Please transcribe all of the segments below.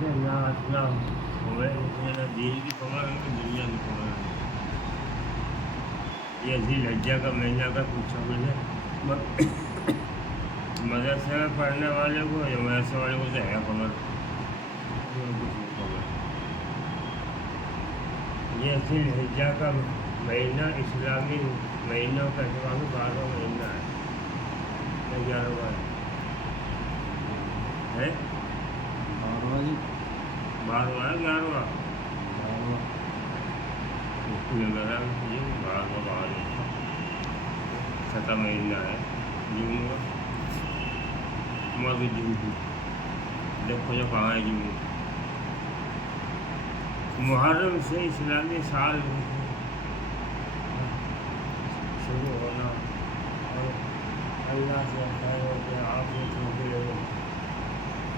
سے نہ اپنا ہوئے نہ دین کی خبر ہے نہ دنیا کی خبر ہے. یہ ذی الحجہ کا مہینہ کا پوچھا مجھے مدرسے میں پڑھنے والے کو یا مدرسے والے کو تو ہے خبر. یہ ذی الحجہ کا مہینہ اسلامی مہینوں کا اعتبار میں 12واں مہینہ ہے یا 11واں ہے 12واں 11واں 7واں مہینہ ہے جون مغرب جون دیکھو جو کہاں ہے جون. محرم سے اسلامی سال شروع ہونا اور اللہ سے خیر ہو کے آپ سے چھوٹے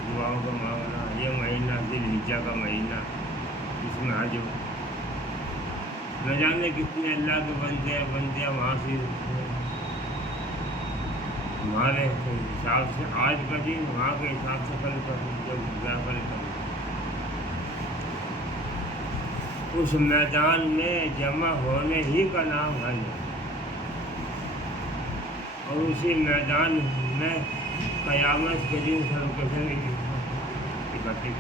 دعاؤں کا مانگنا. یہ مہینہ ذی الحجہ کا مہینہ جس میں حج نہ جانے کتنے اللہ کے بندیاں وہاں سے ہمارے حساب سے آج کا دن وہاں کے حساب سے کل کر اس میدان میں جمع ہونے ہی کا نام حج ہے. اور اسی میدان میں قیامت کے دن سب اکٹھے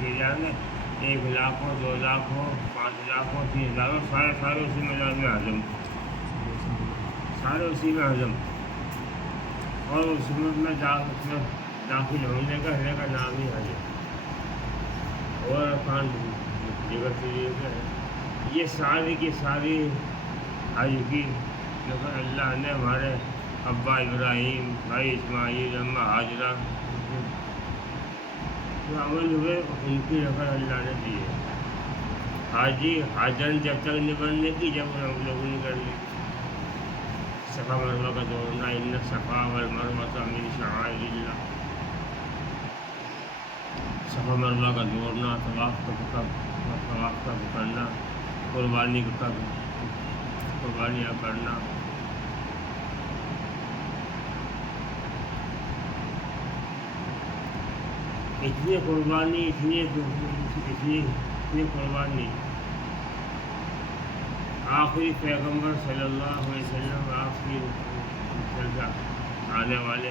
کیے جائیں گے. 1 لاکھ ہو 2 لاکھ ہو 5 لاکھ ہو 3,000 ہو سارے اسی میدان میں ہضم سارے اسی میں ہضم. اور اس میں داخل ہونے کا نام ہی حج ہے. اور ارکان دیگر چیزیں ہیں. یہ ساری کی ساری حج کی لیکن اللہ نے ہمارے ابا ابراہیم بھائی اسماعیل اماں ہاجرہ جو عمل ہوئے ان کی نقل اللہ نے دی ہے. حاجی حاجن جب تک نہیں بننے کی جب ہم لوگوں نے کر لی. صفا مروہ کا دوڑنا ان الصفا والمروہ من شعائر اللہ. صفا مروہ کا دوڑنا طواف کا کرنا قربانیاں کرنا. اتنی قربانی آخری پیغمبر صلی اللہ علیہ وسلم آخری آنے والے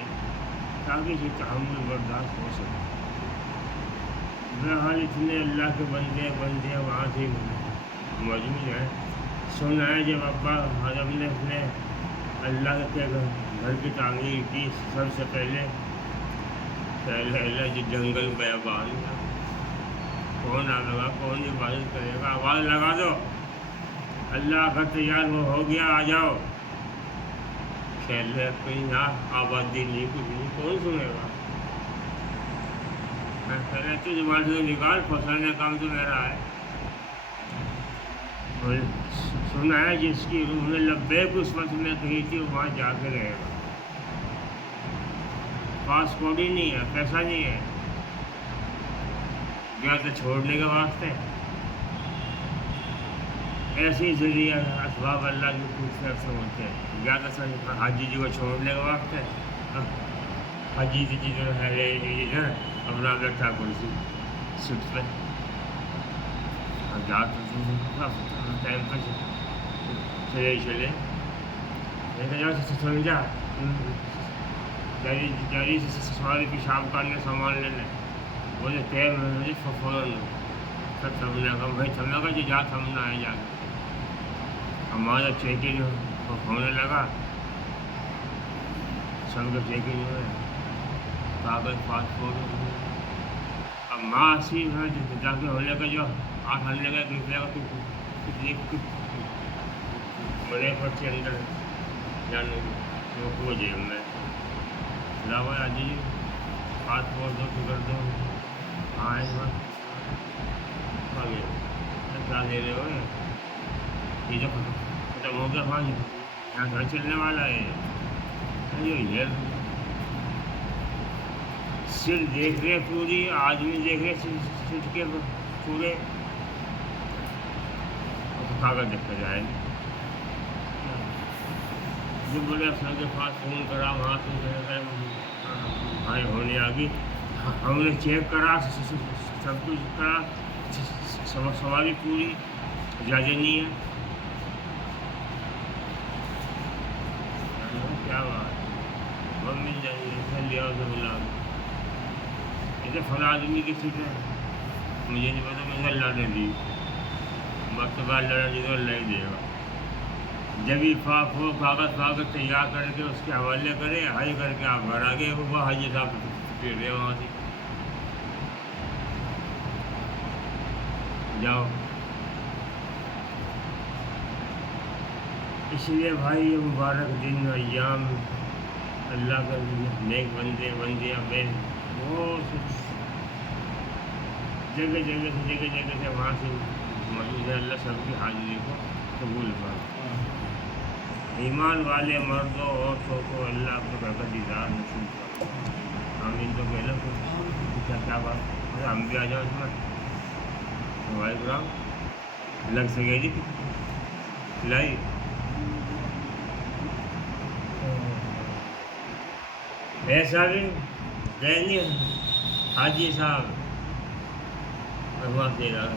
تاکہ یہ تحمل برداشت ہو سکے. بہرحال اتنے اللہ کے بندے وہاں سے موجود ہیں. سنا ہے جب ابا حضرت نے اپنے اللہ کے گھر کی تعمیر کی سب سے پہلے جو جنگل بیابان کون آئے گا کون عبادت کرے گا. آواز لگا دو اللہ کا تیار ہو گیا آ جاؤ. کھیل کہیں آبادی نہیں کچھ نہیں کون سنے گا. پہلے تو زبان سے نکال پھنسانے کام تو میرا ہے. سنا ہے جس کی روح نے لبیک اس وقت میں کہی تھی وہاں جا کے رہے گا. پاسپورٹ ہی نہیں ہے پیسہ نہیں ہے گیا تو چھوڑنے کے واسطے. ایسے ہی ذریعہ اسباب اللہ کی کچھ سے ہوتے ہیں. گیا تو حاجی جی کو چھوڑنے کے واسطے حاجی جی جو ہے اپنا بیٹھا کرسی سیٹ پہ ٹائم پہ چلے سمجھا جاری سے سواری پیشاب کرنے سامان لینے وہ جو تیر میں فوراً سب تھمنے کا بھائی تھمنے کا جو جا تھمنا ہے جا کے. ہمارا چیکنگ ہونے لگا سب کا چیکنگ ہوئے کاغذ پاسپورٹ. اب ماسی ہے جا کے ہونے کا جو 8 ہلنے کا نکلے گا تو بڑے پر کے اندر جانے کو جیب میں لاوا جی پاسپورٹ دو ٹکٹ دو ہاں ایک بار کیا دے رہے ہو یہ جو ختم ہو گیا وہاں یہاں گھر چلنے والا ہے. سر دیکھ رہے پوری آدمی دیکھ رہے سٹ کے پورے کاغذ دیکھ کر جائے گا. جو بولے افسر کے پاس فون کرا وہاں سے بھائی ہونے آ گئی. ہم نے چیک کرا سب کچھ کرا، سواری پوری، اجازت نہیں ہے، کیا بات وہ مل جائیں گے لیا تو بلا ایسے فلاں آدمی کی سیٹ ہے، مجھے نہیں پتا، مجھے اللہ نے دی، وقت بعد لڑا نہیں تو اللہ ہی دے گا، جب اتفاق ہو کاغذ تیار کر کے اس کے حوالے کرے، حج کر کے آپ گھر آگے وہ حج صاحب پھر رہے وہاں سے جاؤ۔ اس لیے بھائی یہ مبارک دن ایام اللہ کا نیک بندیاں بے بہت جگہ سے وہاں سے موجود ہے، اللہ سب کی حاضری کو قبول کر، ایمان والے مردوں عورتوں کو اللہ اپنے برکت دیدار نصیب کر، آمین تو کہہ لو کیا بات، ہم بھی آ جاؤ اس میں بھائی برام لگ سکے جی لائی ایسا بھی گئے نہیں حاجی صاحب دے رہا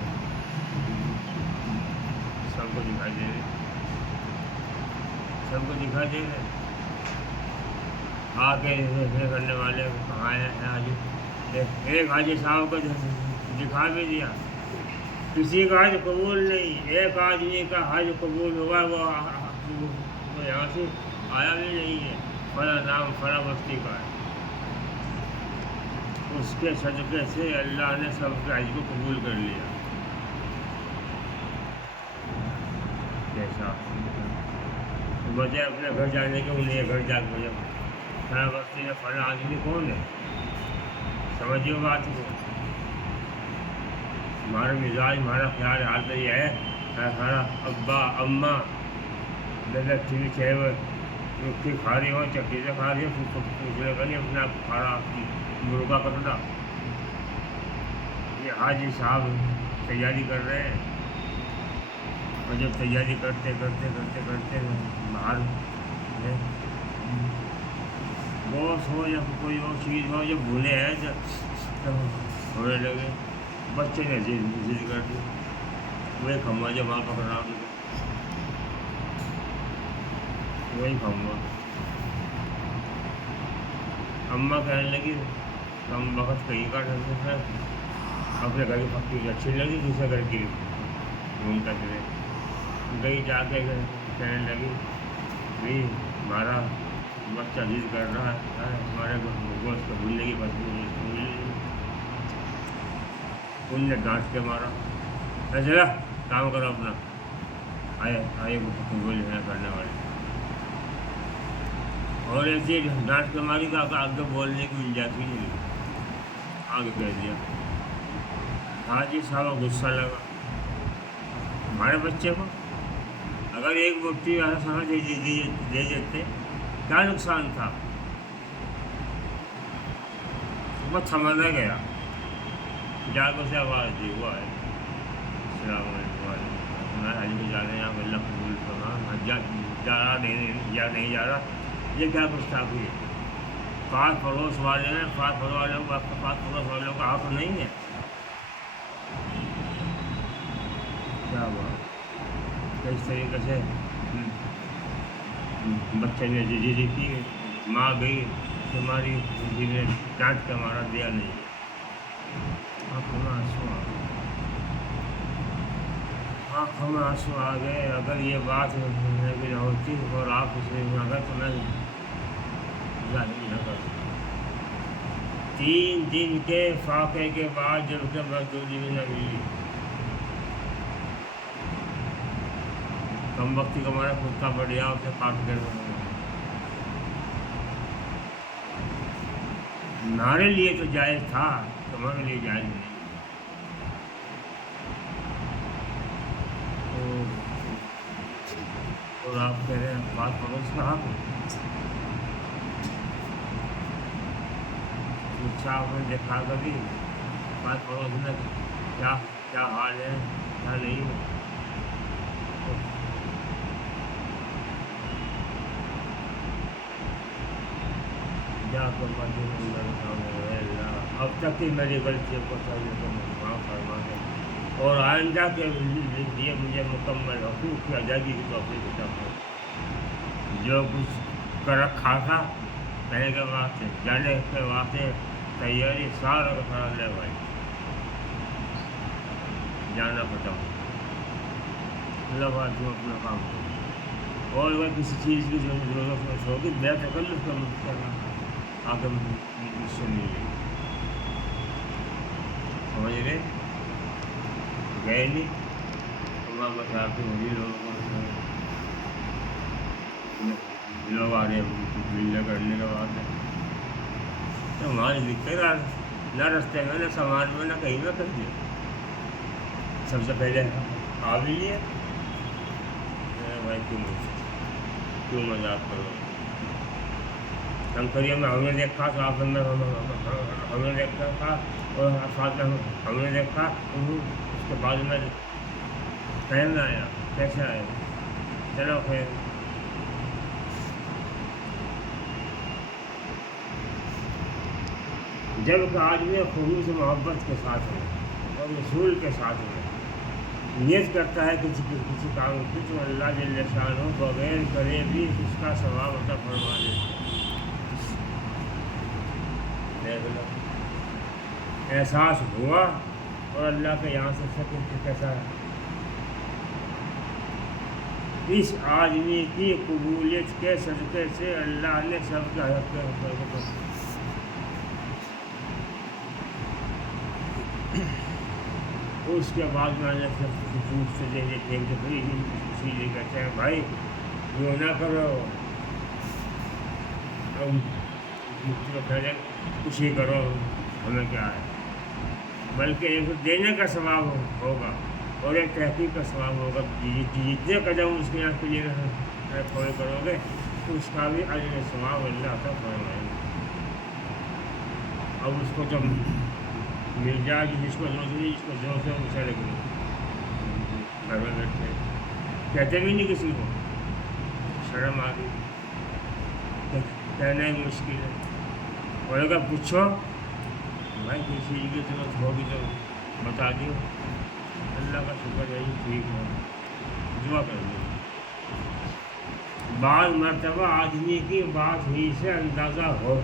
سب کو دکھائی دے رہے، سب کو دکھائی دے رہے، آ کے کرنے والے کہاں ہیں حاجی، ایک حاجی صاحب کو دکھا بھی دیا، کسی کا حج قبول نہیں، ایک آدمی کا حج قبول ہوا وہ یہاں سے آیا بھی نہیں ہے، فلاں نام فلاں بستی کا ہے، اس کے صدقے سے اللہ نے سب کے حج کو قبول کر لیا، کیسا بجائے اپنے گھر جانے کے انہیں گھر جا کے فلاں بستی میں فلاں آدمی کون ہے، سمجھو بات کو، ہمارا مزاج ہمارا خیال حال تو یہ ہے ہمارا ابا اماں ٹی چاہے وہ روٹی کھا رہی ہو چکی سے کھا رہی ہو پوچھنے کا نہیں اپنے آپ کو کھا رہا مرغا کپڑا، یہ حاجی صاحب تیاری کر رہے ہیں، اور جب تیاری کرتے باہر گوشت ہو یا کوئی اور چیز ہو جب بھولے ہیں جب ہونے لگے، بچے نے ضد کر دی، وہی کھاؤں گا جب وہاں پکڑا وہی کھاؤں گا، اماں کہنے لگی کم وقت کہیں کا ٹھنڈ ہے، اپنے گھر کی پکی اچھی لگی دوسرے گھر کی گھومتا پھرے، گئی جا کے کہنے لگی بھائی ہمارا بچہ ضد کر رہا ہے ہمارے گوشت کو بھولنے کی بس ان نے ڈانٹ کے مارا، چلا کام کرو اپنا، آئے بولے ہیں کرنے والے، اور ایسی ڈانٹ کے ماری تو آگے بولنے کی گنجائش ہی نہیں، آگے کہہ دیا، حاجی صاحب کو غصہ لگا، ہمارے بچے کو اگر ایک مٹھی ایسا سمجھ دے دیتے کیا نقصان تھا، وہ تھمانا گیا، جا کے اسے آواز دی، ہوا ہے السلام علیکم میں حج پہ جا رہے ہیں آپ اللہ قبول کرنا، جا رہا نہیں جا رہا، یہ کیا گستاخی ہے، پاس پڑوس والے ہیں، پاس پڑوس والوں کا حق نہیں ہے، کیا بات، اس طریقے سے بچے نے جی کی، ماں گئی تمہاری جی نے ڈانٹ کے مارا دیا نہیں، آنکھوں میں آنسو آ گئے، اگر یہ بات نہ ہوتی اور آپ اسے اگر تو میں ظاہر نہ کرتا، 3 دن کے فاقے کے بعد جب کہ مزدوری بھی نہ ملی، کم وقتی کا ہمارا کتا بڑھیا اسے کاٹ کر ہمارے لیے تو جائز تھا، تمہارے لیے جائز نہیں، اور آپ کہہ رہے ہیں پاس پڑوس کا حق، پوچھا آپ نے دیکھا کبھی پاس پڑوس میں کیا حال ہے کیا نہیں ہے، جا کر اللہ اب تک کی میری غلطیوں کو چاہیے تو مجھے معاف فرما دیں اور آئندہ کے لیے مجھے مکمل حقوق کی ادائیگی کی توفیق عطا فرما۔ جو کچھ کر رکھا تھا کہنے کے واسطے جانے کے واسطے تیاری سارا کا لے بھائی جانا پڑتا ہوں اللہ بات جو اپنا کام کرو اور اگر کسی چیز کی ضرورت ہوگی بے تکلف کا مدد کرنا آگے مجھ سے مل گئی سمجھ رہے گئے نہیں اللہ بتا کے وہی لوگ آ رہے ہیں ملنے کرنے کے بعد تو ہماری دقت نہ رستے میں نہ سامان میں نہ کہیں نہ کر دیا سب سے پہلے آ بھی لیے بھائی کیوں مذاق کرو ہم کریے میں ہم نے دیکھا تو آپ ہم نے دیکھا تھا اور ساتھ میں ہم نے دیکھا اس کے بعد میں پہن آیا کیسے آیا چلو خیر جب کہ آدمی خلوص محبت کے ساتھ ہے اور رسول کے ساتھ ہے نیت کرتا ہے کسی کام کی تو اللہ جل شانہ بغیر کرے بھی اس کا ثواب عطا فرما دیتا احساس ہوا اور اللہ کے یہاں سے سب کیسا اس آدمی کی قبولیت کے صدقے سے اللہ نے سب کا حق اس کے بعد میں نے پوچھ سے دیکھے کہ بھائی اسی لیے کہتے ہیں بھائی جو نہ کرو کچھ ہی کرو ہمیں کیا ہے بلکہ ایک دینے کا ثواب ہوگا اور ایک تحقیق کا ثواب ہوگا جتنے قدم اس کے یہاں کے لیے فوری کرو گے تو اس کا بھی اجر ثواب اللہ عطا فرمائے گا۔ اب اس کو جب مل جائے گی جس کو جس کو جو سے اسے لگے گھر میں بیٹھتے کہتے بھی نہیں کسی کو شرم آ گئی کہنا ہی مشکل ہے اور اگر پوچھو بھائی کسی چیز کی ضرورت ہوگی تو بتا دیو اللہ کا شکر ہے ٹھیک ہے دعا کر دو بعض مرتبہ آدمی کی بات ہی سے اندازہ ہو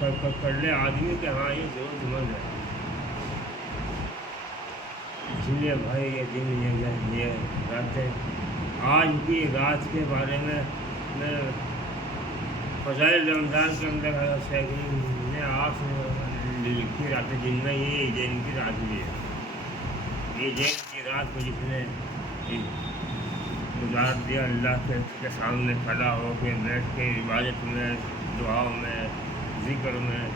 کر لے آدمی کہ ہاں یہ ضرورت مند ہے اس لیے بھائی یہ دن یہ راتیں آج کی رات کے بارے میں فضائل رمضان کے اندر شیخ نے آپ لکھی راتیں جن میں یہ دن کی رات بھی ہے یہ دن کی رات کو جس نے گزار دیا اللہ کے سامنے کھڑا ہو کے بیٹھ کے عبادت میں دعاؤں میں ذکر میں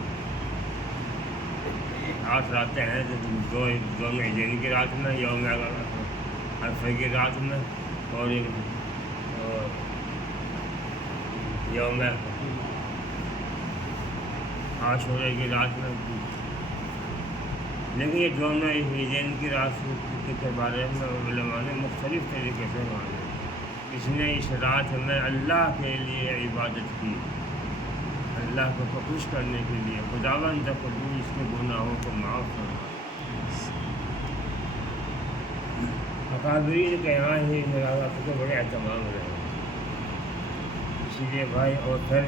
8 راتیں ہیں دو میں دن کی رات میں یوم عرفہ کی رات میں اور یوم عاشورہ کی رات میں لیکن یہ دونوں دن کی رات کے بارے میں علماء نے مختلف طریقے سے مانے اس نے اس رات میں اللہ کے لیے عبادت کی اللہ کو خوش کرنے کے لیے خداوند قبول اس کے گناہوں کو معاف کرنا اکابرین کے یہاں ہی کو بڑے اہتمام رہے اسی لیے بھائی اور پھر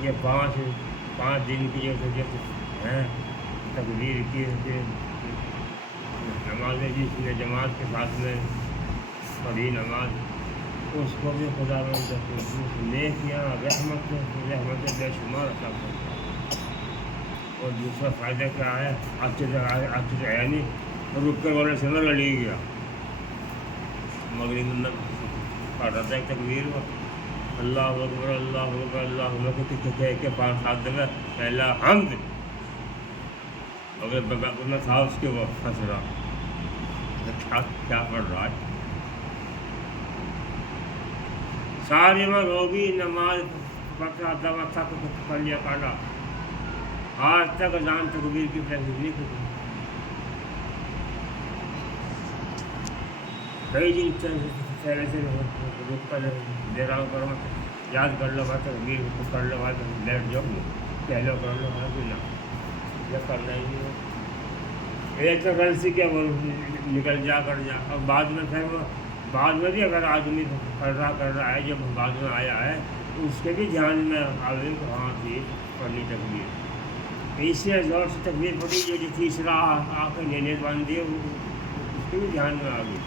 یہ پانچ دن کی جو ہیں تکبیر کی نمازیں جس نے جماعت کے ساتھ میں پڑھی نماز اس کو بھی خداوند نیکیاں رحمت بے شمار عطا کرتا اور دوسرا فائدہ کیا ہے آپ کی یعنی رک کر والے سے نہ لڑی گیا مغرب میں پڑھ رہا تھا ایک تکبیر اللہ اکبر اللہ اکبر اللہ اکبر کہہ کے 5-7 دفعہ پہلا حمد اگر میں تھا اس کے وہ پھنس رہا کیا پڑھ رہا ہے ساری میں روگی نماز پڑھتا دوا تھک کر لیا کاٹا آج تک اذان تکبیر کی پریکٹس نہیں کی کئی دن پہلے سے رک کر دے رہا ہوں کرو یاد کر لو بات تکبیر کر لو بات لیٹ جاؤ کہہ لو کر لو بات بھی نہ جب کرنا ہی نہیں ہے ایک تو غلطی کیا وہ نکل جا کر جا، اور بعد میں پھر وہ بعد میں بھی اگر آدمی کر رہا ہے جب بعد میں آیا ہے تو اس کے بھی دھیان میں آئے کہ ہاں ٹھیک پڑھنی تکبیر، اس سے زور سے تکبیر پڑی جو تیسرا آ کے نیند باندھ دی اس کے بھی دھیان میں آ گئی،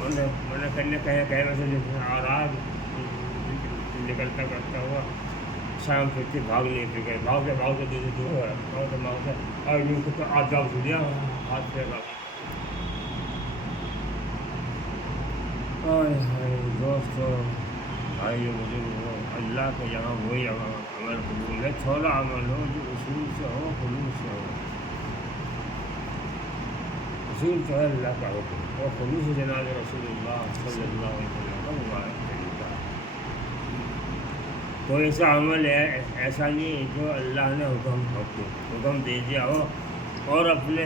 ورنہ کہنے سے آ رہا نکلتا کرتا ہوا شام پھر بھاگنے پھر گئے بھاگتے دور اور کو آداب سے دیا ہاتھ پہ کا دوستو بھائی بزرگ ہو، اللہ کے یہاں وہی عمل قبول ہے، چھوڑا عمل ہو جو اصول سے ہو، خلوص سے ہو۔ اصول تو ہے اللہ کا حکم اور خلوص جناب رسول اللہ صلی اللہ علیہ وسلم کا مبارک طریقہ۔ تو ایسا عمل ہے ایسا نہیں جو اللہ نے حکم دے دیا ہو اور اپنے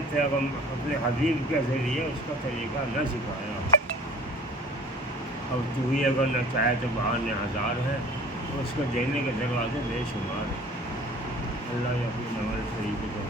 حبیب کے ذریعے اس کا طریقہ نہ سکھایا، اب تو ہی اگر نہ چاہے تو بہانے ہزار ہیں، تو اس کو دینے کے دروازے بے شمار ہیں۔ اللہ اپنے عمل طریقے کو